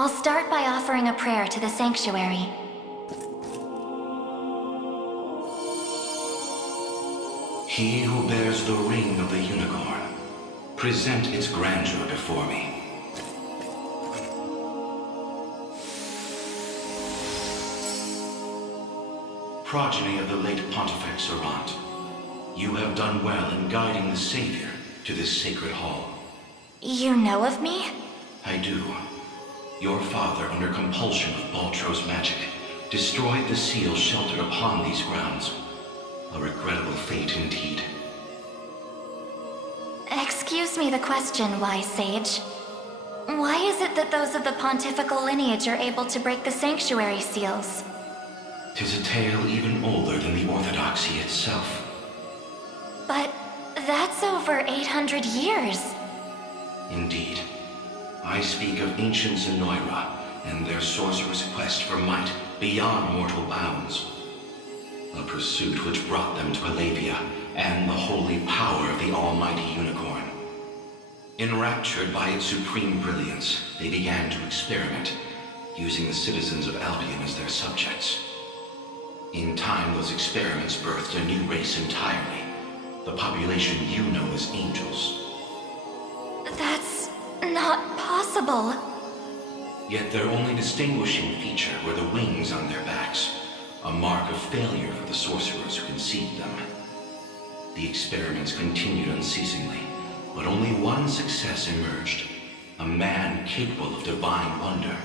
I'll start by offering a prayer to the Sanctuary. He who bears the ring of the unicorn, present its grandeur before me. Progeny of the late Pontifex Errant, you have done well in guiding the Savior to this sacred hall. You know of me? I do. Your father, under compulsion of Baltro's magic, destroyed the seal sheltered upon these grounds. A regrettable fate indeed. Excuse me the question, wise sage. Why is it that those of the pontifical lineage are able to break the sanctuary seals? 'Tis a tale even older than the Orthodoxy itself. But that's over 800 years. Indeed. I speak of ancient Zenoira and their sorcerer's quest for might beyond mortal bounds. A pursuit which brought them to Palavia and the holy power of the almighty unicorn. Enraptured by its supreme brilliance, they began to experiment, using the citizens of Albion as their subjects. In time, those experiments birthed a new race entirely. The population you know as angels. That's not possible. Yet their only distinguishing feature were the wings on their backs, a mark of failure for the sorcerers who conceived them. The experiments continued unceasingly, but only one success emerged. A man capable of divine wonder.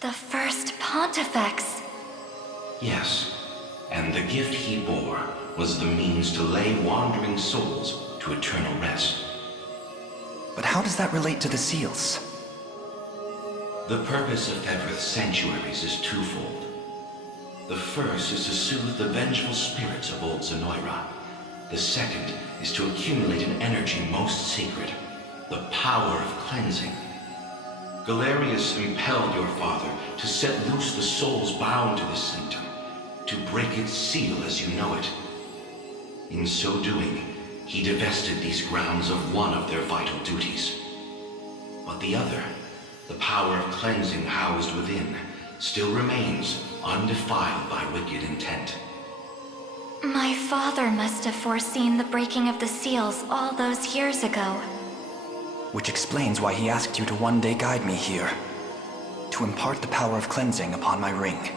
The first Pontifex. Yes, and the gift he bore was the means to lay wandering souls to eternal rest. But how does that relate to the seals? The purpose of Fevroth's Sanctuaries is twofold. The first is to soothe the vengeful spirits of old Zenoira. The second is to accumulate an energy most sacred, the power of cleansing. Galerius impelled your father to set loose the souls bound to this sanctum, to break its seal as you know it. In so doing, he divested these grounds of one of their vital duties. But the other, the power of cleansing housed within, still remains undefiled by wicked intent. My father must have foreseen the breaking of the seals all those years ago. Which explains why he asked you to one day guide me here. To impart the power of cleansing upon my ring,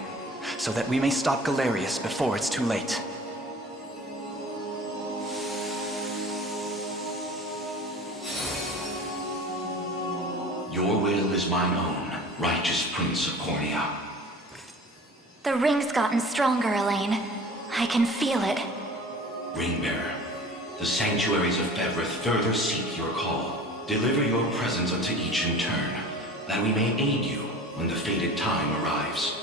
so that we may stop Galerius before it's too late. Your will is mine own, righteous Prince of Cornea. The ring's gotten stronger, Elaine. I can feel it. Ringbearer, the Sanctuaries of Fevroth further seek your call. Deliver your presence unto each in turn, that we may aid you when the fated time arrives.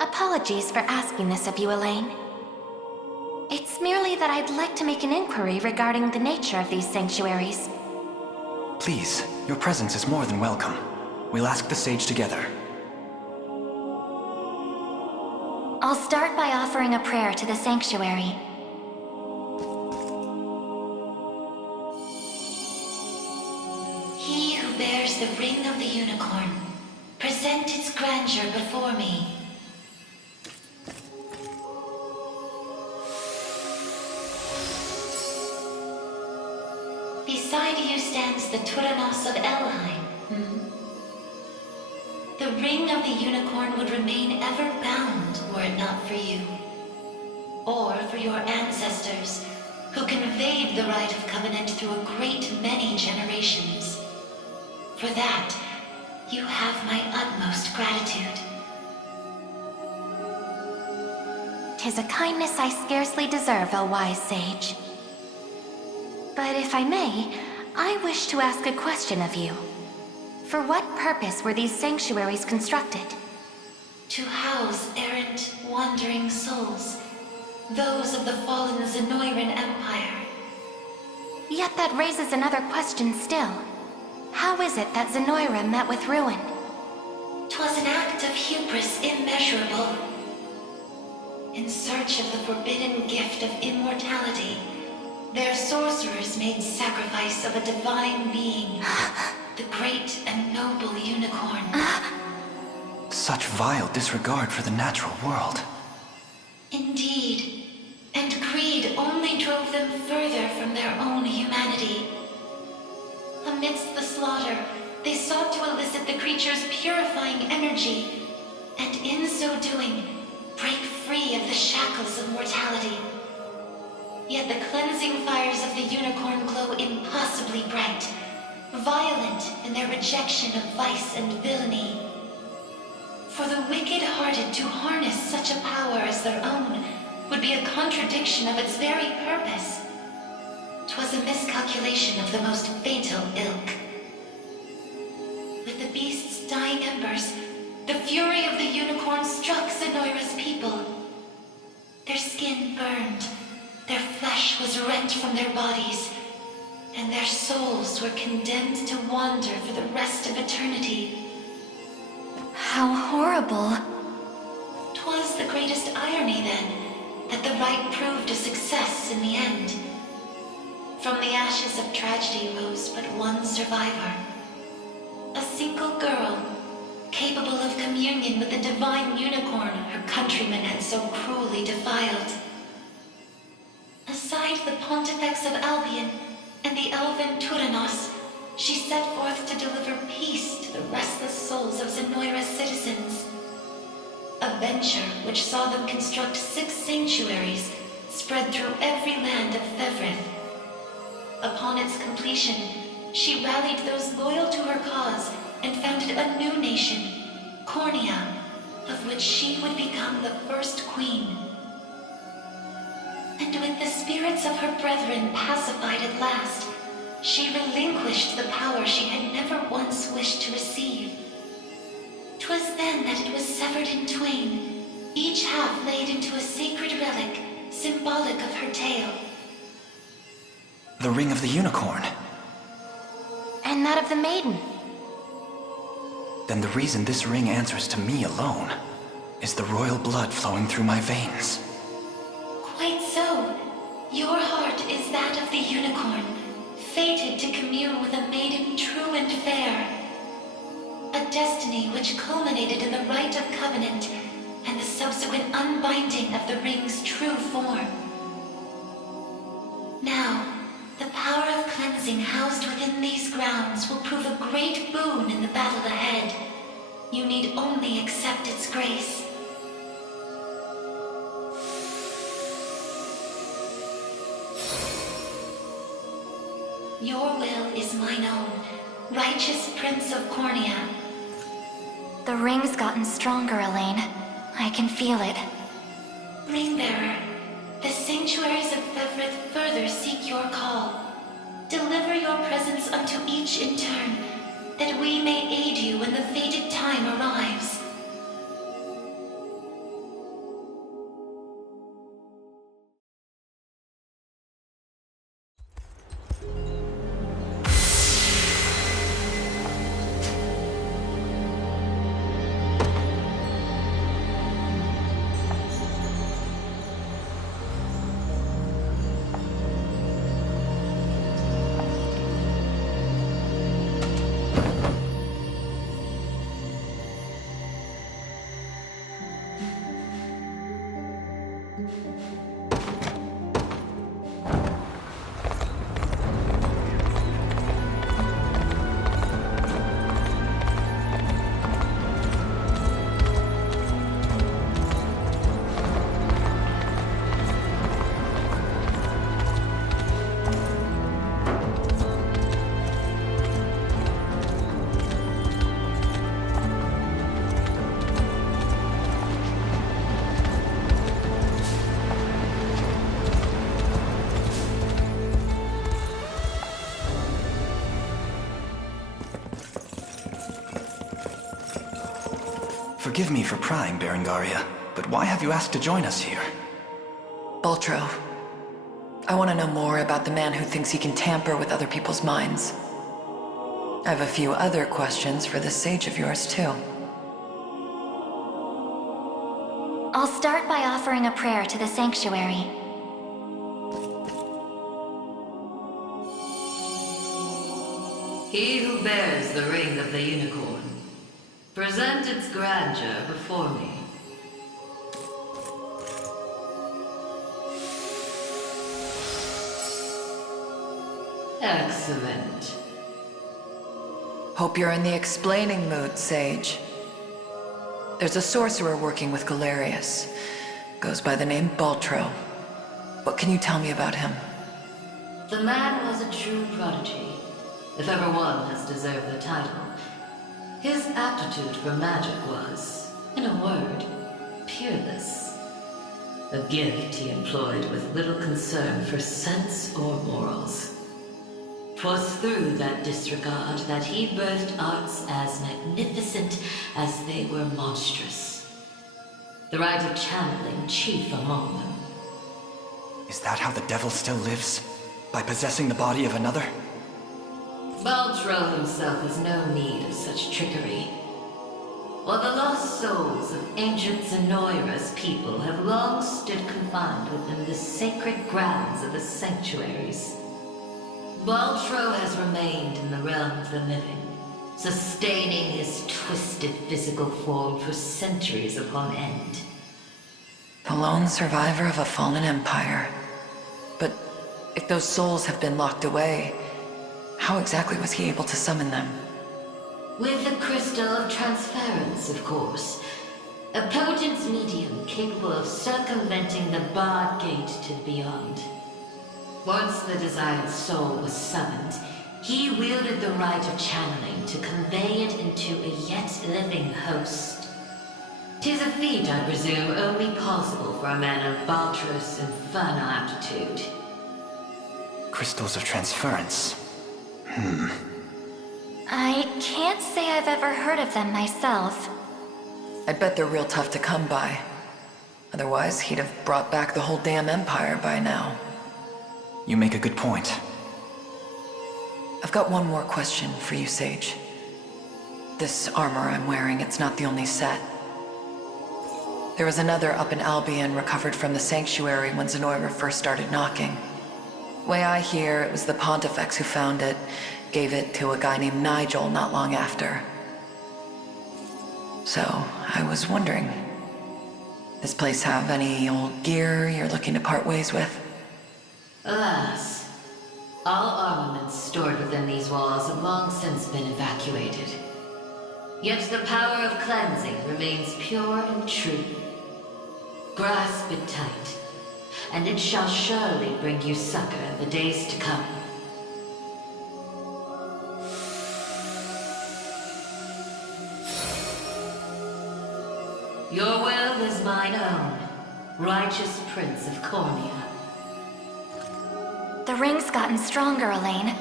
Apologies for asking this of you, Elaine. It's merely that I'd like to make an inquiry regarding the nature of these sanctuaries. Please, your presence is more than welcome. We'll ask the sage together. I'll start by offering a prayer to the sanctuary. He who bears the ring of the unicorn, present its grandeur before me. Beside you stands the Tyrannos of Elheim. The ring of the unicorn would remain ever bound were it not for you. Or for your ancestors, who conveyed the rite of covenant through a great many generations. For that, you have my utmost gratitude. 'Tis a kindness I scarcely deserve, O wise sage. But if I may, I wish to ask a question of you. For what purpose were these sanctuaries constructed? To house errant, wandering souls, those of the fallen Zenoiran Empire. Yet that raises another question still. How is it that Zenoira met with ruin? 'Twas an act of hubris immeasurable. In search of the forbidden gift of immortality, their sorcerers made sacrifice of a divine being, the great and noble unicorn. Such vile disregard for the natural world. Indeed. And greed only drove them further from their own humanity. Amidst the slaughter, they sought to elicit the creature's purifying energy, and in so doing, break free of the shackles of mortality. Yet the cleansing fires of the unicorn glow impossibly bright, violent in their rejection of vice and villainy. For the wicked-hearted to harness such a power as their own would be a contradiction of its very purpose. 'Twas a miscalculation of the most fatal ilk. With the beast's dying embers, the fury of the unicorn struck Zenoira's people. Their skin burned, their flesh was rent from their bodies, and their souls were condemned to wander for the rest of eternity. How horrible. 'Twas the greatest irony, then, that the rite proved a success in the end. From the ashes of tragedy rose but one survivor. A single girl, capable of communion with the divine unicorn her countrymen had so cruelly defiled. Aside the Pontifex of Albion and the elven Turanos, she set forth to deliver peace to the restless souls of Zenoira's citizens. A venture which saw them construct 6 sanctuaries spread through every land of Fevrith. Upon its completion, she rallied those loyal to her cause and founded a new nation, Cornea, of which she would become the first queen. And with the spirits of her brethren pacified at last, she relinquished the power she had never once wished to receive. 'Twas then that it was severed in twain, each half laid into a sacred relic, symbolic of her tale. The ring of the unicorn. And that of the maiden. Then the reason this ring answers to me alone is the royal blood flowing through my veins. Quite so. Your heart is that of the unicorn, fated to commune with a maiden true and fair. A destiny which culminated in the rite of covenant and the subsequent unbinding of the ring's true form. Now, the power of cleansing housed within these grounds will prove a great boon in the battle ahead. You need only accept its grace. Your will is mine own, righteous Prince of Cornea. The ring's gotten stronger, Elaine. I can feel it. Ringbearer, the sanctuaries of Fevrith further seek your call. Deliver your presence unto each in turn, that we may aid you when the fated time arrives. Forgive me for prying, Berengaria, but why have you asked to join us here? Baltro, I want to know more about the man who thinks he can tamper with other people's minds. I have a few other questions for this sage of yours, too. I'll start by offering a prayer to the Sanctuary. He who bears the ring of the unicorn, present its grandeur before me. Excellent. Hope you're in the explaining mood, Sage. There's a sorcerer working with Galerius. Goes by the name Baltro. What can you tell me about him? The man was a true prodigy, if ever one has deserved the title. His aptitude for magic was, in a word, peerless. A gift he employed with little concern for sense or morals. 'Twas through that disregard that he birthed arts as magnificent as they were monstrous. The rite of channeling chief among them. Is that how the devil still lives? By possessing the body of another? Baltro himself has no need of such trickery. While the lost souls of ancient Zenoira's people have long stood confined within the sacred grounds of the Sanctuaries, Baltro has remained in the realm of the living, sustaining his twisted physical form for centuries upon end. The lone survivor of a fallen empire. But if those souls have been locked away, how exactly was he able to summon them? With the crystal of transference, of course. A potent medium capable of circumventing the barred gate to the beyond. Once the desired soul was summoned, he wielded the rite of channeling to convey it into a yet living host. 'Tis a feat, I presume, only possible for a man of Baltro's infernal aptitude. Crystals of transference. I can't say I've ever heard of them myself. I bet they're real tough to come by. Otherwise, he'd have brought back the whole damn empire by now. You make a good point. I've got one more question for you, Sage. This armor I'm wearing, it's not the only set. There was another up in Albion recovered from the Sanctuary when Zenoira first started knocking. Way I hear, it was the Pontifex who found it, gave it to a guy named Nigel not long after. So, I was wondering, this place have any old gear you're looking to part ways with? Alas, all armaments stored within these walls have long since been evacuated. Yet the power of cleansing remains pure and true. Grasp it tight, and it shall surely bring you succor in the days to come. Your will is mine own, righteous Prince of Cornea. The ring's gotten stronger, Elaine.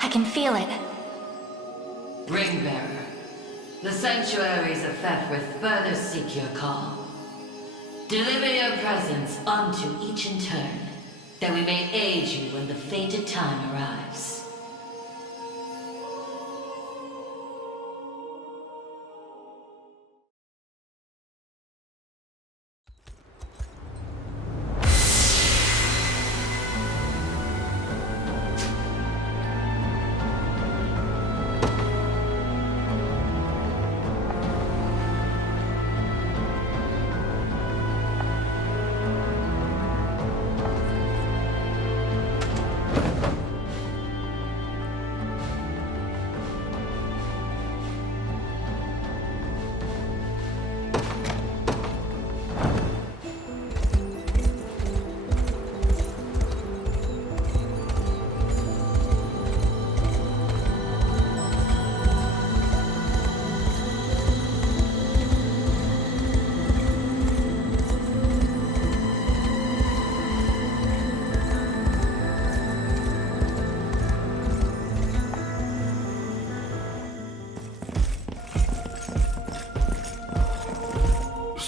I can feel it. Ringbearer, the Sanctuaries of Fefrith further seek your call. Deliver your presence unto each in turn, that we may aid you when the fated time arrives.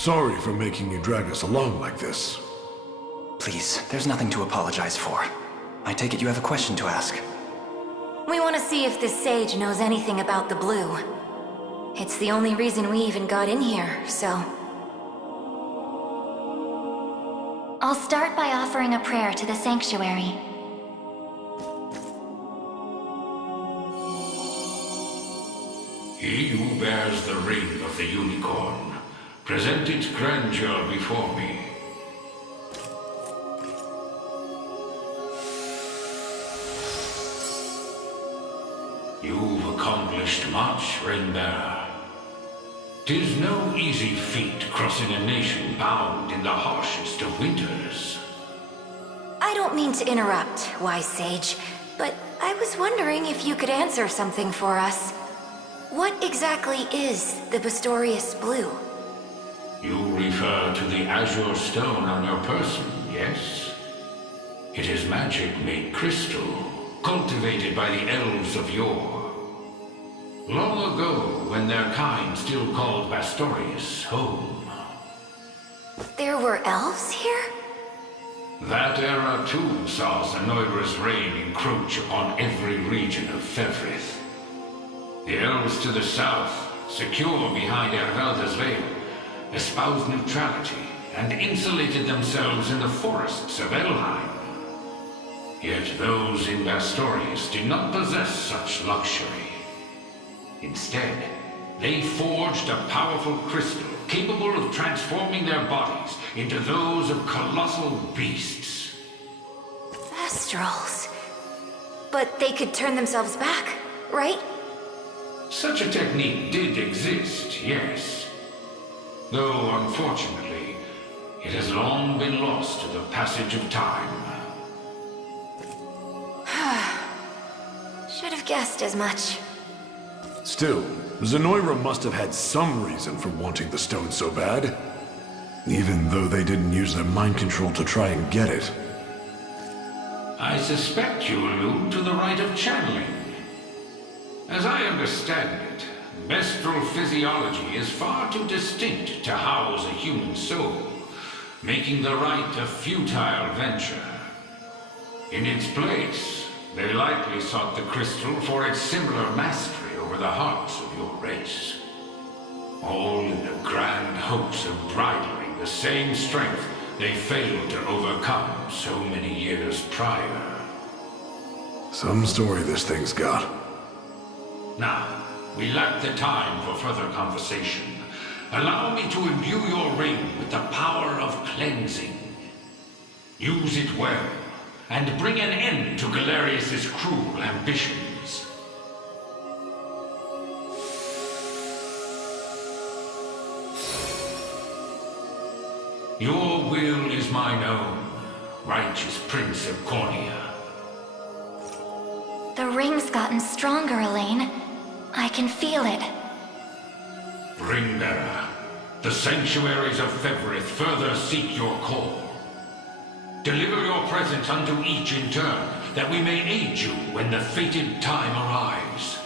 Sorry for making you drag us along like this. Please, there's nothing to apologize for. I take it you have a question to ask. We want to see if this sage knows anything about the blue. It's the only reason we even got in here, so... I'll start by offering a prayer to the Sanctuary. He who bears the ring of the unicorn, present its grandeur before me. You've accomplished much, Ring-bearer. 'Tis no easy feat crossing a nation bound in the harshest of winters. I don't mean to interrupt, wise sage, but I was wondering if you could answer something for us. What exactly is the Bastorius Blue? You refer to the azure stone on your person, yes? It is magic made crystal, cultivated by the elves of yore. Long ago, when their kind still called Bastorius home. There were elves here? That era too saw Zenoira's reign encroach upon every region of Fevrith. The elves to the south, secure behind Ervelda's veil, espoused neutrality and insulated themselves in the forests of Elheim. Yet those in Bastorius did not possess such luxury. Instead, they forged a powerful crystal capable of transforming their bodies into those of colossal beasts. Astrals. But they could turn themselves back, right? Such a technique did exist, yes. Though, unfortunately, it has long been lost to the passage of time. Should have guessed as much. Still, Zenoira must have had some reason for wanting the stone so bad. Even though they didn't use their mind control to try and get it. I suspect you allude to the rite of channeling. As I understand it, Bestral physiology is far too distinct to house a human soul, making the rite a futile venture. In its place, they likely sought the crystal for its similar mastery over the hearts of your race. All in the grand hopes of bridling the same strength they failed to overcome so many years prior. Some story this thing's got. Now, we lack the time for further conversation. Allow me to imbue your ring with the power of cleansing. Use it well, and bring an end to Galerius's cruel ambitions. Your will is mine own, righteous Prince of Cornea. The ring's gotten stronger, Elaine. I can feel it. Ringbearer, the Sanctuaries of Fevrith further seek your call. Deliver your present unto each in turn, that we may aid you when the fated time arrives.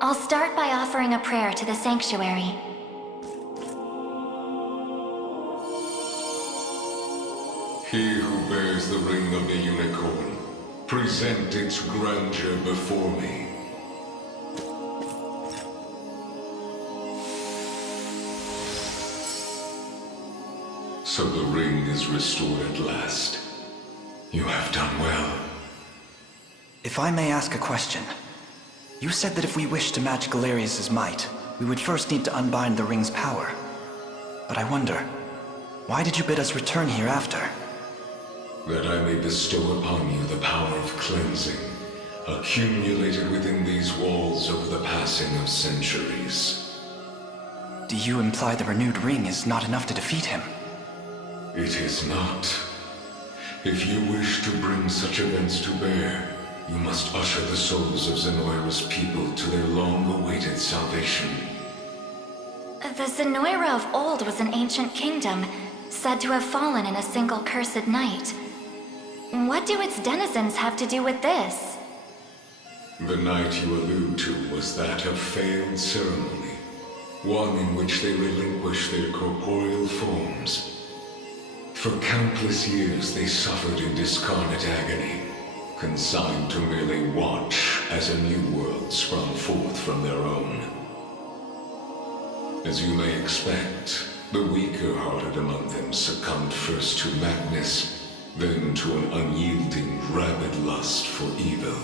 I'll start by offering a prayer to the Sanctuary. He who bears the ring of the unicorn, present its grandeur before me. So the ring is restored at last. You have done well. If I may ask a question, you said that if we wish to match Galerius' might, we would first need to unbind the ring's power. But I wonder, why did you bid us return here after? That I may bestow upon you the power of cleansing, accumulated within these walls over the passing of centuries. Do you imply the renewed ring is not enough to defeat him? It is not. If you wish to bring such events to bear, you must usher the souls of Zenoira's people to their long-awaited salvation. The Zenoira of old was an ancient kingdom, said to have fallen in a single cursed night. What do its denizens have to do with this? The night you allude to was that of failed ceremony, one in which they relinquished their corporeal forms. For countless years they suffered in discarnate agony, consigned to merely watch as a new world sprung forth from their own. As you may expect, the weaker-hearted among them succumbed first to madness, then to an unyielding, rabid lust for evil.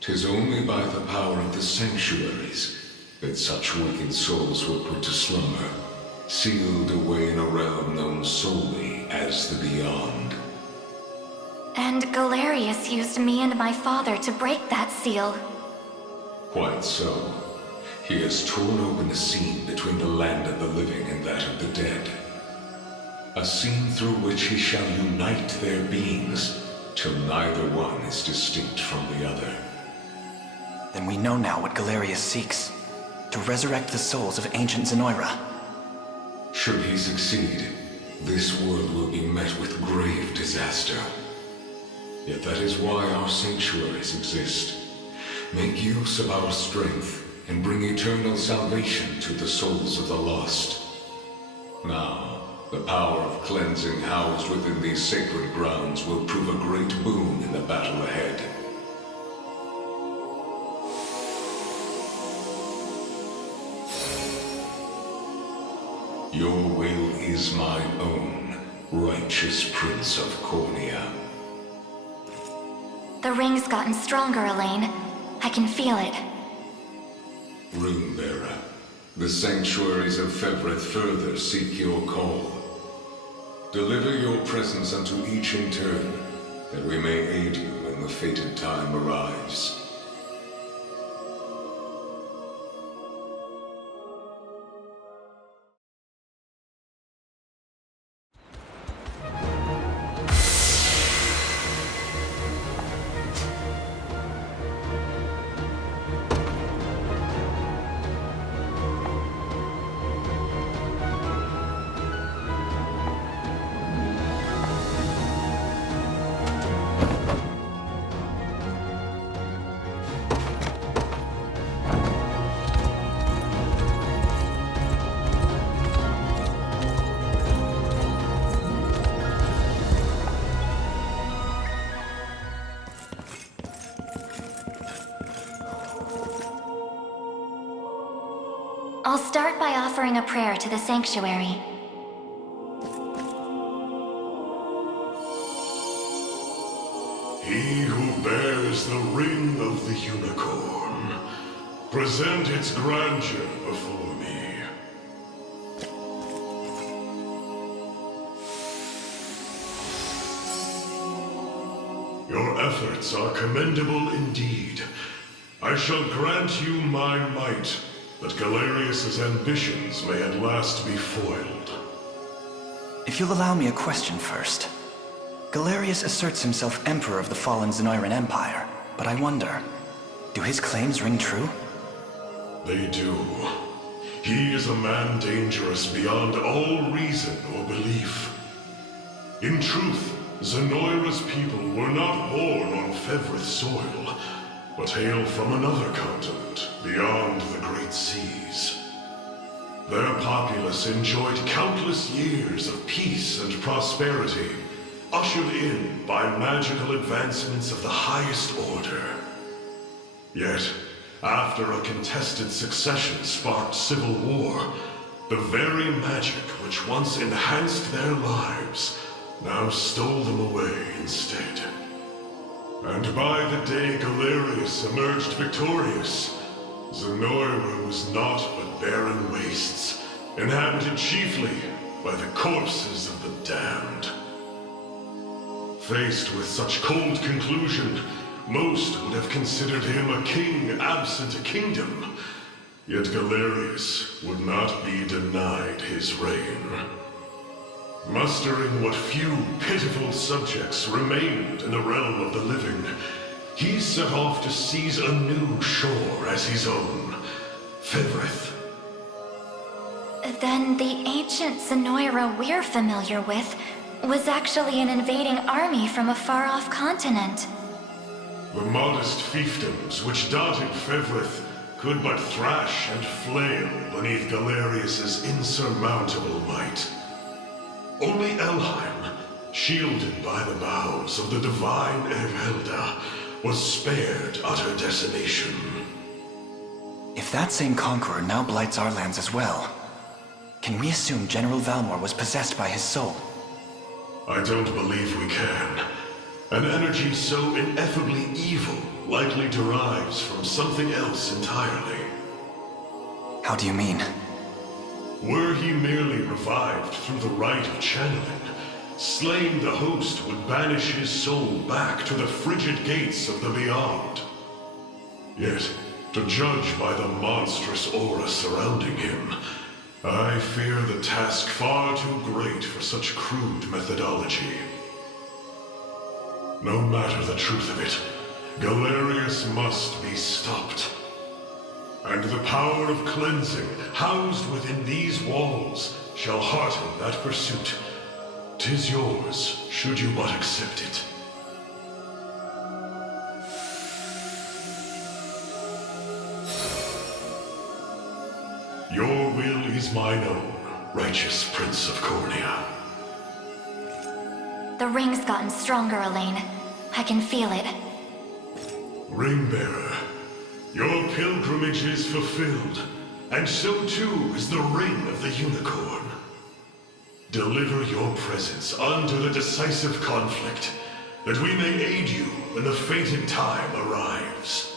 'Tis only by the power of the Sanctuaries that such wicked souls were put to slumber, sealed away in a realm known solely as the Beyond. And Galerius used me and my father to break that seal. Quite so. He has torn open the seam between the land of the living and that of the dead. A seam through which he shall unite their beings, till neither one is distinct from the other. Then we know now what Galerius seeks. To resurrect the souls of ancient Zenoira. Should he succeed, this world will be met with grave disaster. Yet that is why our sanctuaries exist. Make use of our strength and bring eternal salvation to the souls of the lost. Now, the power of cleansing housed within these sacred grounds will prove a great boon in the battle ahead. Your will is mine own, righteous Prince of Cornea. The ring's gotten stronger, Elaine. I can feel it. Runebearer, the sanctuaries of Fevrith further seek your call. Deliver your presence unto each in turn, that we may aid you when the fated time arrives. I'll start by offering a prayer to the sanctuary. He who bears the ring of the unicorn, present its grandeur before me. Your efforts are commendable indeed. I shall grant you my might, that Galerius' ambitions may at last be foiled. If you'll allow me a question first. Galerius asserts himself Emperor of the fallen Zenoiran Empire, but I wonder, do his claims ring true? They do. He is a man dangerous beyond all reason or belief. In truth, Zenoira's people were not born on Fevrith soil, but hail from another continent, beyond the Great Seas. Their populace enjoyed countless years of peace and prosperity, ushered in by magical advancements of the highest order. Yet, after a contested succession sparked civil war, the very magic which once enhanced their lives now stole them away instead. And by the day Galerius emerged victorious, Zenoira was naught but barren wastes, inhabited chiefly by the corpses of the damned. Faced with such cold conclusion, most would have considered him a king absent a kingdom. Yet Galerius would not be denied his reign. Mustering what few pitiful subjects remained in the realm of the living, he set off to seize a new shore as his own, Fevrith. Then the ancient Zenoira we're familiar with was actually an invading army from a far-off continent. The modest fiefdoms which dotted Fevrith could but thrash and flail beneath Galerius's insurmountable might. Only Elheim, shielded by the boughs of the divine Erhelda, was spared utter decimation. If that same conqueror now blights our lands as well, can we assume General Valmor was possessed by his soul? I don't believe we can. An energy so ineffably evil likely derives from something else entirely. How do you mean? Were he merely revived through the rite of channeling, slaying the host would banish his soul back to the frigid gates of the beyond. Yet, to judge by the monstrous aura surrounding him, I fear the task far too great for such crude methodology. No matter the truth of it, Galerius must be stopped. And the power of cleansing housed within these walls shall hearten that pursuit. 'Tis yours, should you but accept it. Your will is mine own, righteous Prince of Cornea. The ring's gotten stronger, Elaine. I can feel it. Ringbearer, your pilgrimage is fulfilled, and so too is the ring of the unicorn. Deliver your presence unto the decisive conflict, that we may aid you when the fated time arrives.